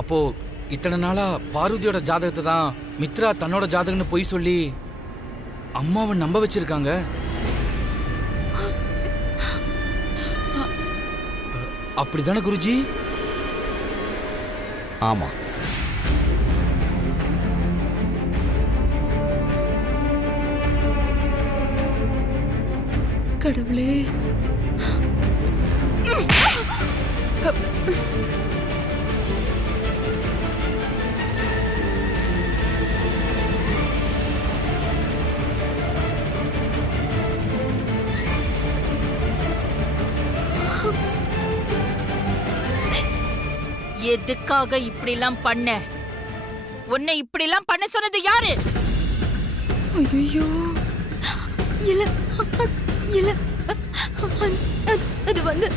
அப்போ இத்தனை நாளா பார்வதியோட ஜாதகத்தை தான் மித்ரா தன்னோட ஜாதகம்னு பொய் சொல்லி அம்மாவை நம்ப வச்சிருக்காங்க. அப்படிதானே குருஜி? ஆமா. கடவுளே, எதுக்காக இப்படிலாம் பண்ண? உன்னை இப்படிலாம் பண்ண சொன்னது யாரு? ஐயோ, இல்ல இல்ல, அது வந்து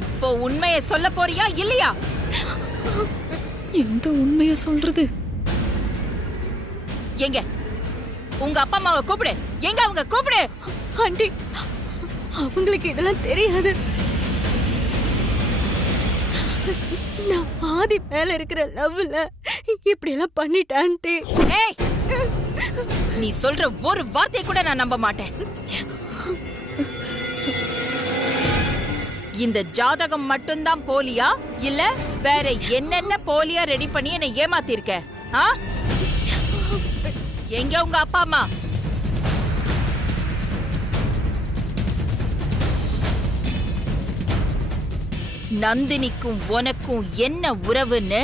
இப்போ உண்மையை சொல்ல போறியா இல்லையா? எந்த உண்மையை சொல்றது? எங்க உங்க அப்பா அம்மாவை கூப்பிடு. எங்க அவங்க கூப்பிடு. ஆண்டி, அவங்களுக்கு இதெல்லாம் தெரியாது. நான் ஆதி மேல இருக்கிற லவ்ல இப்படி எல்லாம் பண்ணிட்டேன். ஏய், நீ சொல்ற ஒரு வார்த்தை கூட நான் நம்ப மாட்டேன். இந்த ஜாதகம் மட்டும்தான் போலியா இல்ல வேற என்னென்ன போலியா ரெடி பண்ணி என்னை ஏமாத்திருக்க? எங்க உங்க அப்பா அம்மா? நந்தினிக்கும் உனக்கும் என்ன உறவுன்னு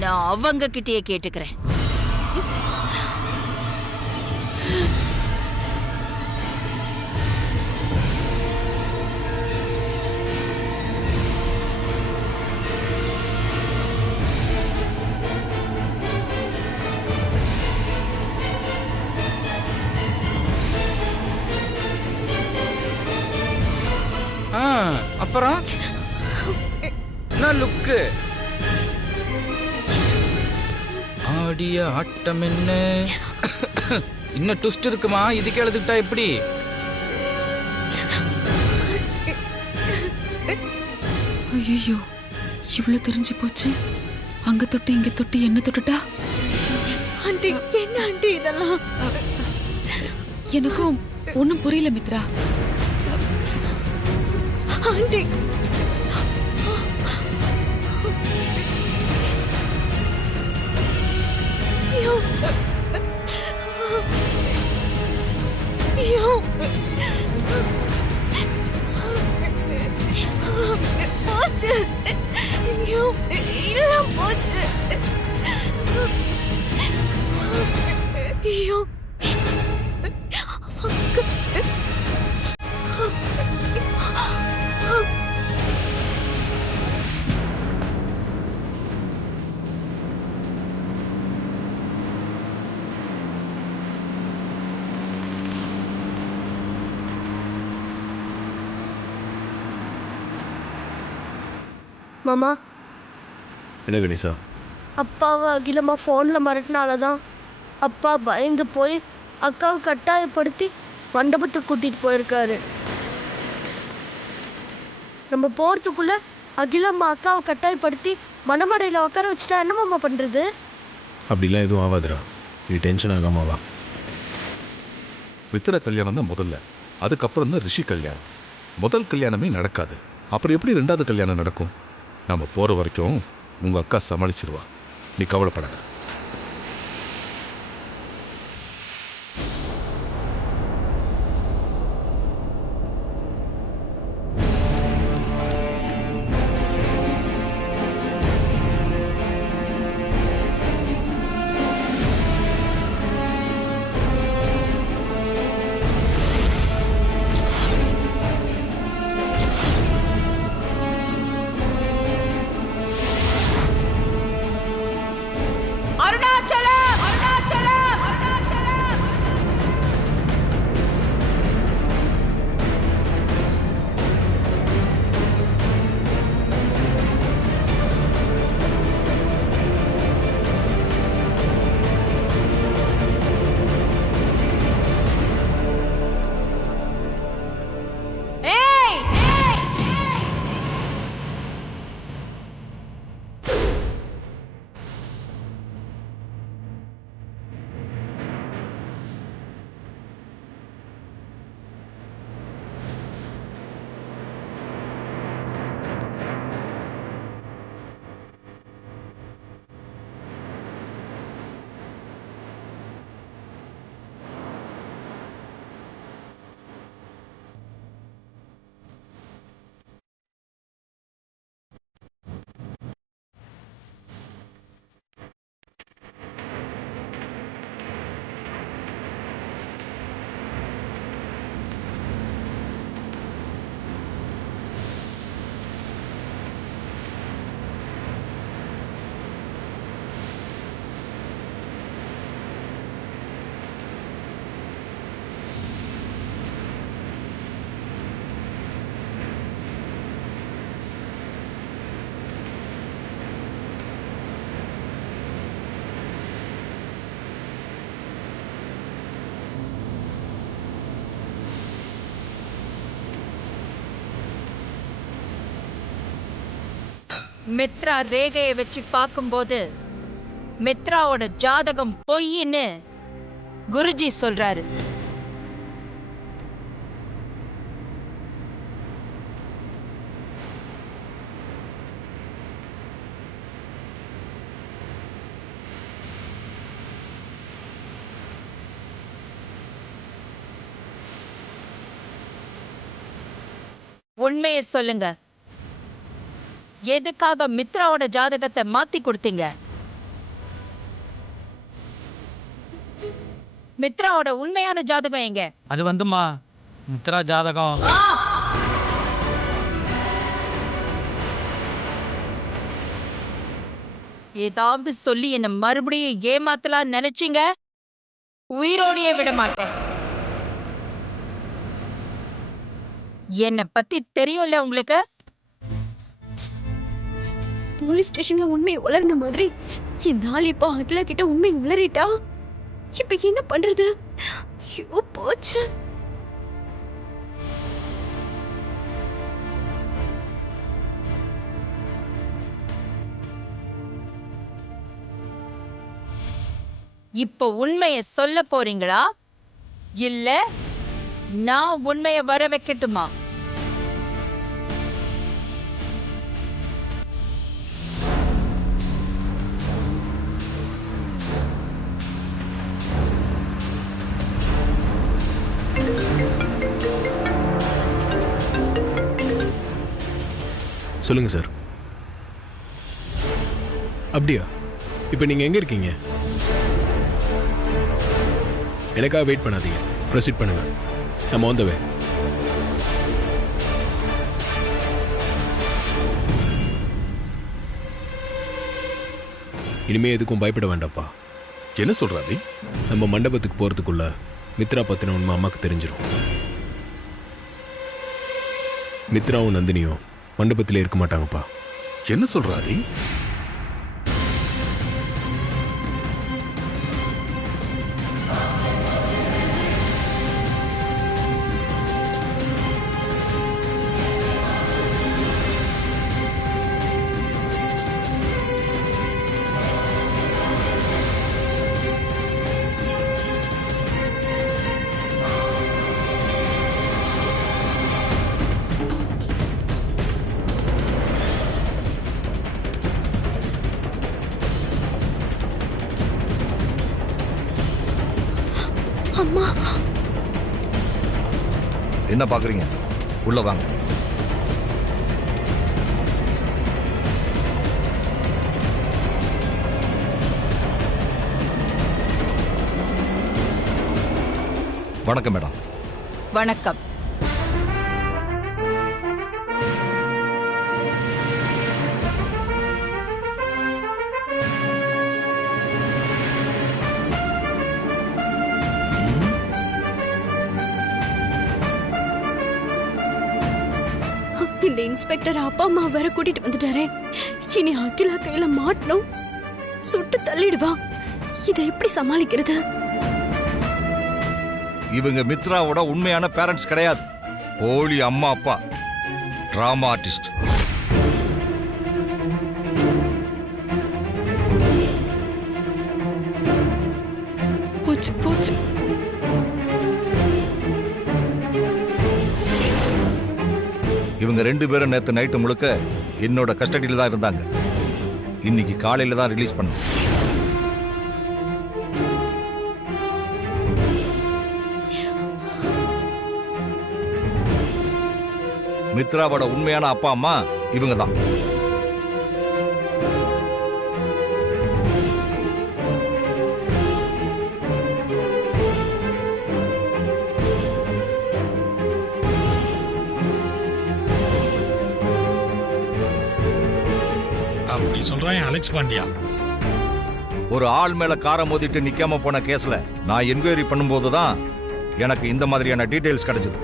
நான் அவங்க கிட்டயே கேட்டுக்கிறேன். அப்புறம் என்ன லுக்கு? ஆடிய ஆட்டம் என்ன? இன்னும் ட்விஸ்ட் இருக்குமா? இதுக்கு எழுதுட்டா எப்படி? ஐயோ, இவ்வளவு தெரிஞ்சு போச்சு. அங்க தொட்டு இங்க தொட்டு என்ன தொட்டுட்டா? ஆண்டி, என்ன ஆண்டி இதெல்லாம்? எனக்கும் ஒண்ணும் புரியல மித்ரா. ஆண்டி, போச்சு. இல்ல போச்சு. ஐயோ, மாமா. என்ன கணேசா? அப்பாவை அகிலமா ஃபோனில் மிரட்டினாலதான் அப்பா பயந்து போய் அக்காவை கட்டாயப்படுத்தி மண்டபத்துக்கு கூட்டிகிட்டு போயிருக்காரு. நம்ம போகிறதுக்குள்ள அகிலம்மா அக்காவை கட்டாயப்படுத்தி மணமடையில் உட்கார வச்சுட்டா என்ன மாமா பண்ணுறது? அப்படிலாம் எதுவும் ஆகாதுடா, நீ டென்ஷன் ஆகாம வா. மித்திர கல்யாணம் தான் முதல்ல, அதுக்கப்புறம் தான் ரிஷி கல்யாணம். முதல் கல்யாணமே நடக்காது, அப்புறம் எப்படி ரெண்டாவது கல்யாணம் நடக்கும்? நம்ம போகிற வரைக்கும் உங்கள் அக்கா சமாளிச்சிருவா, நீ கவலைப்படாத. மித்ரா ரேகையை வச்சு பார்க்கும்போது மித்ராவோட ஜாதகம் பொய்ன்னு குருஜி சொல்றாரு. உண்மையை சொல்லுங்க, எதுக்காக மித்ராவோட ஜாதகத்தை மாத்தி கொடுத்தீங்க? மித்ராவோட உண்மையான ஜாதகம் எங்க? அது வந்துமா மித்ரா ஜாதகம் ஏதாவது சொல்லி என்ன மறுபடியும் ஏமாத்தலாம் நினைச்சீங்க, உயிரோடையே விட மாட்டேன். என்னை பத்தி தெரியும்ல உங்களுக்கு. போலீஸ் ஸ்டேஷன்ல உண்மை உளர்ன மாதிரி இந்த ஆள் இப்போ அகிலா கிட்ட உண்மை உளறிட்டா இப்ப என்ன பண்றது? ஐயோ போச்சு. இப்போ உண்மையை சொல்ல போறீங்களா இல்ல நான் உண்மையை வர வைக்கட்டுமா? சொல்லுங்க சார். அப்படியா? இப்போ நீங்கள் எங்கே இருக்கீங்க? எனக்காக வெயிட் பண்ணாதீங்க, ப்ரொசீட் பண்ணுங்க. நம்ம ஆன் த வே. இனிமே எதுக்கும் பயப்பட வேண்டாப்பா. என்ன சொல்றாரு? நம்ம மண்டபத்துக்கு போகிறதுக்குள்ள மித்ரா பற்றின உண்மை அம்மாவுக்கு தெரிஞ்சிடும். மித்ராவும் நந்தினியும் மண்டபத்தில் இருக்க மாட்டாங்கப்பா. என்ன சொல்றாரு? அம்மா, என்ன பாக்குறீங்க? உள்ள வாங்க. வணக்கம் மேடம். வணக்கம். இந்த இன்ஸ்பெக்டர் அப்பா அம்மா வேற கூட்டிட்டு வந்துட்டாரே. இனி அகிலா கையில மாட்டணும், சுட்டு தள்ளிடுவா. இதை எப்படி சமாளிக்கிறது? இவங்க மித்ராவோட உண்மையான பேரண்ட்ஸ் கிடையாது. போலி அம்மா அப்பா, டிராமா ஆர்டிஸ்ட். போச்சு போச்சு. இவங்க 2 பேரும் நேற்று நைட்டு முழுக்க என்னோட கஸ்டடியில் தான் இருந்தாங்க. இன்னைக்கு காலையில தான் ரிலீஸ் பண்ணோம். மித்ராவோட உண்மையான அப்பா அம்மா இவங்க தான். அப்படி சொல்றான் அலெக்ஸ் பாண்டியா. ஒரு ஆள் மேல காரை மோதிட்டு நிக்காம போன கேஸ்ல நான் என்கொயரி பண்ணும்போது தான் எனக்கு இந்த மாதிரியான டீடைல்ஸ் கிடைச்சது.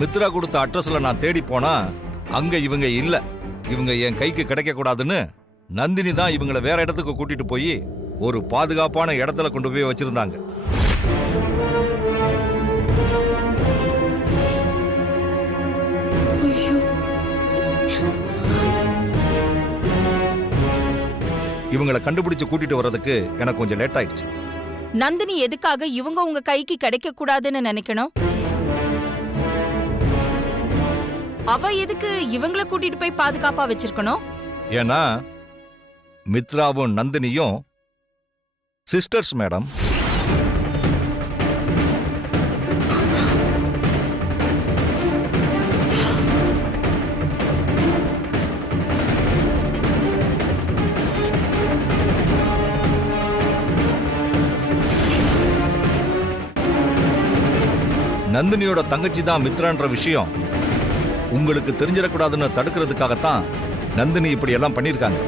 மித்ரா கொடுத்த அட்ரஸ்ல நான் தேடி போனா அங்க இவங்க இல்ல. இவங்க என் கைக்கு கிடைக்க கூடாதுன்னு நந்தினி தான் இவங்களை வேற இடத்துக்கு கூட்டிட்டு போய் ஒரு பாதுகாப்பான இடத்துல கொண்டு போய் வச்சிருந்தாங்க. இவங்களை கண்டுபிடிச்சு கூட்டிட்டு வர்றதுக்கு எனக்கு கொஞ்சம் லேட் ஆயிடுச்சு. நந்தினி எதுக்காக இவங்க உங்க கைக்கு கிடைக்க கூடாதுன்னு நினைக்கணும்? அவ எதுக்கு இவங்கள கூட்டிட்டு போய் பாதுகாப்பா வச்சிருக்கணும்? ஏன்னா மித்ராவும் நந்தினியும் சிஸ்டர்ஸ் மேடம். நந்தினியோட தங்கச்சி தான் மித்ரான்ற விஷயம் உங்களுக்கு தெரிஞ்சிடக்கூடாதுன்னு தடுக்கிறதுக்காகத்தான் நந்தினி இப்படி எல்லாம் பண்ணியிருக்காங்க.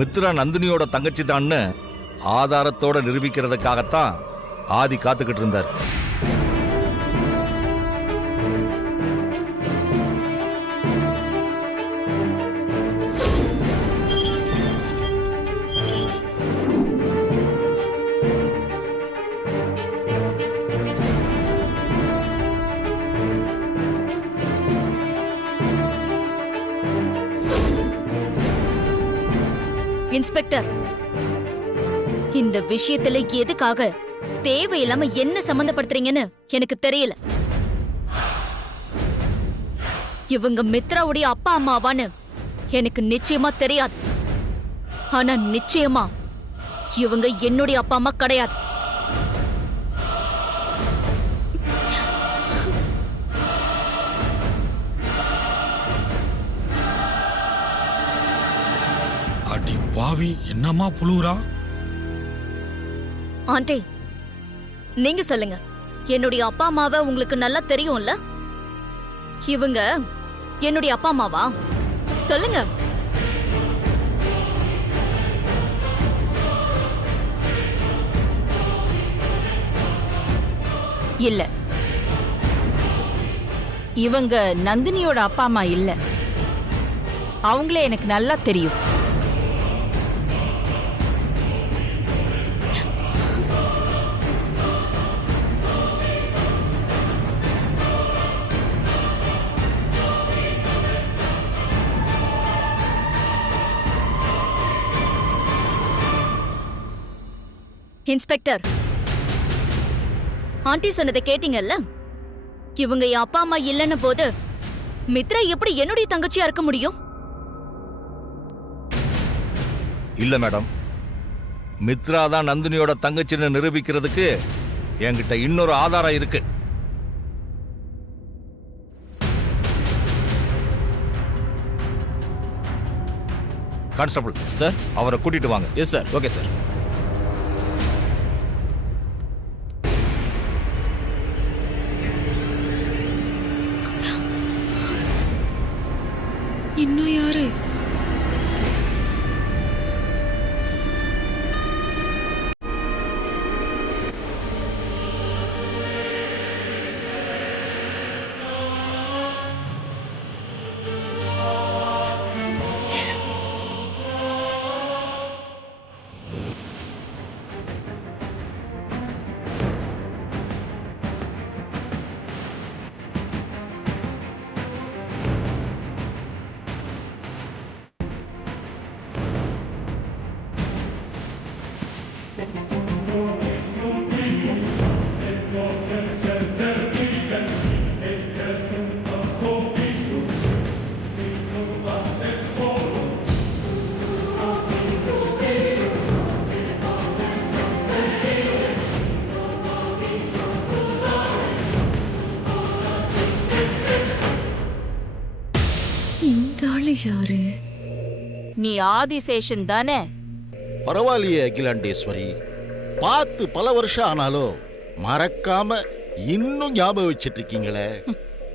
மித்ரா நந்தினியோட தங்கச்சி தான்னு ஆதாரத்தோட நிரூபிக்கிறதுக்காகத்தான் ஆதி காத்துக்கிட்டு இருந்தார். இன்ஸ்பெக்டர், இந்த விஷயத்துல எதுக்காக தேவையில்லாம என்ன சம்பந்தப்படுத்துறீங்கன்னு எனக்கு தெரியல. இவங்க மித்ராவுடைய அப்பா அம்மாவான்னு எனக்கு நிச்சயமா தெரியாது. ஆனா நிச்சயமா இவங்க என்னுடைய அப்பா அம்மா கிடையாது. அடி பாவி, என்னம்மா புழுவுறா? ஆண்டி, நீங்க சொல்லுங்க. என்னுடைய அப்பா அம்மாவை உங்களுக்கு நல்லா தெரியும்ல? இவங்க என்னுடைய அப்பா அம்மாவா? சொல்லுங்க. இல்ல, இவங்க நந்தினியோட அப்பா அம்மா இல்ல. அவங்களே எனக்கு நல்லா தெரியும். இன்ஸ்பெக்டர், ஆண்டி சொன்னதை கேட்டீங்கல்ல? இவங்க என் அப்பா அம்மா இல்லைன்னு போது மித்ரா எப்படி என்னுடைய தங்கச்சியா இருக்க முடியும்? இல்ல மேடம், மித்ரா தான் நந்தினியோட தங்கச்சின்னு நிரூபிக்கிறதுக்கு என்கிட்ட இன்னொரு ஆதாரம் இருக்கு. Constable sir. அவரை கூட்டிட்டு வாங்க. Yes sir. Okay sir. இன்னும் யாரு? யாரு? நீ ஆதிசேஷன் தானே? பரவாயில்லையே அகிலாண்டேஸ்வரி, பார்த்து பல வருஷம் ஆனாலும் மறக்காம இன்னும் ஞாபகம் வச்சிட்டு இருக்கீங்களே.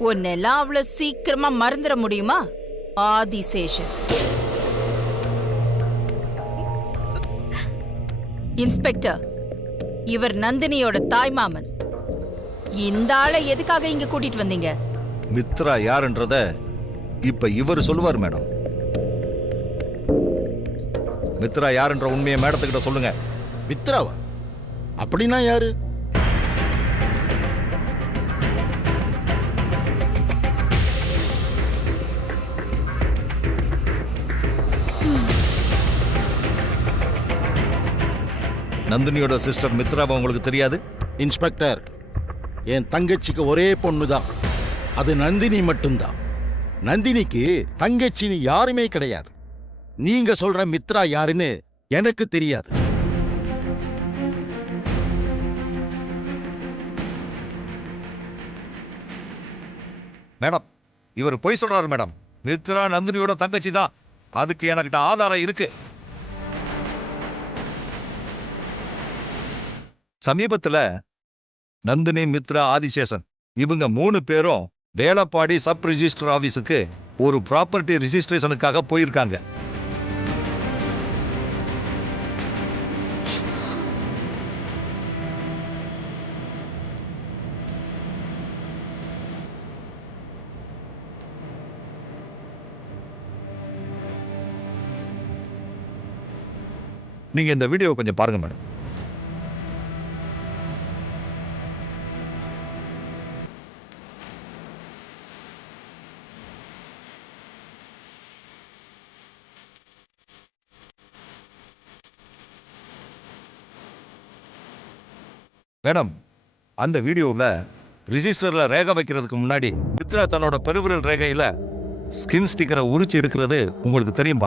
உன்னெல்லாம் அவ்வளவு சீக்கிரமா மறந்துட முடியுமா ஆதிசேஷன்? இன்ஸ்பெக்டர், இவர் நந்தினியோட தாய்மாமன். இந்த ஆளை எதுக்காக இங்க கூட்டிட்டு வந்தீங்க? மித்ரா யாருன்றத இப்ப இவர் சொல்லுவார் மேடம். மித்ரா யாருன்ற உண்மையை மேடத்துக்கிட்ட சொல்லுங்க. மித்ராவா? அப்படின்னா யாரு? நந்தினியோட சிஸ்டர் மித்ராவை உங்களுக்கு தெரியாது? இன்ஸ்பெக்டர், என் தங்கச்சிக்கு ஒரே பொண்ணு தான், அது நந்தினி மட்டும்தான். நந்தினிக்கு தங்கச்சின்னு யாருமே கிடையாது. நீங்க சொல்ற மித்ரா யாருன்னு எனக்கு தெரியாது. மேடம், இவர் பொய் சொல்றாரு மேடம். மித்ரா நந்தினியோட தங்கச்சி தான். அதுக்கு எனக்கிட்ட ஆதாரம் இருக்கு. சமீபத்துல நந்தினி, மித்ரா, ஆதிசேஷன் இவங்க 3 பேரும் வேலப்பாடி சப் ரிஜிஸ்டர் ஆபீஸுக்கு ஒரு ப்ராப்பர்ட்டி ரிஜிஸ்ட்ரேஷனுக்காக போயிருக்காங்க. நீங்க இந்த வீடியோவை கொஞ்சம் பாருங்க மேடம். மேடம், அந்த வீடியோவில் ரிஜிஸ்டரில் ரேகை வைக்கிறதுக்கு முன்னாடி மித்ரா தன்னோட பெருவிரல் ரேகையில் ஸ்கின் ஸ்டிக்கரை உரிச்சு எடுக்கிறது உங்களுக்கு தெரியுமா?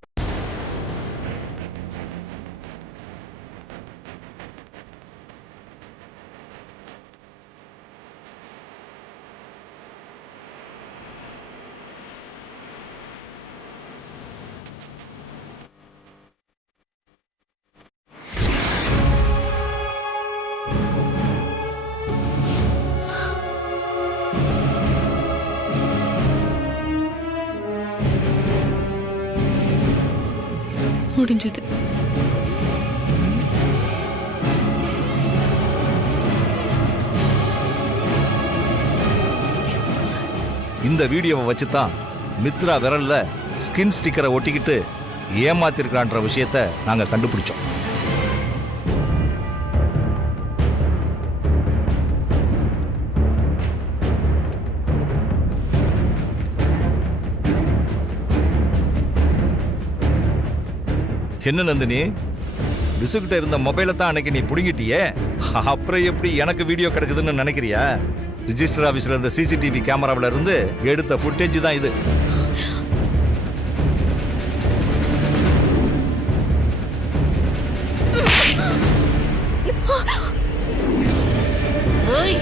முடிஞ்சது. இந்த வீடியோவை வச்சு தான் மித்ரா விரல்ல ஸ்கின் ஸ்டிக்கரை ஒட்டிக்கிட்டு ஏமாத்திருக்கான்ற விஷயத்தை நாங்க கண்டுபிடிச்சோம். என்ன நந்தினி, விசுகிட்ட இருந்த மொபைலை தான் அன்னைக்கு நீ புடுங்கிட்டியே, அப்புறம் எப்படி எனக்கு வீடியோ கிடைச்சதுன்னு நினைக்கிறியா? ரிஜிஸ்டர் ஆபீஸ்ல இருந்த சிசிடிவி கேமராவில் இருந்து எடுத்த ஃபுட்டேஜ் தான் இது. ஏய்,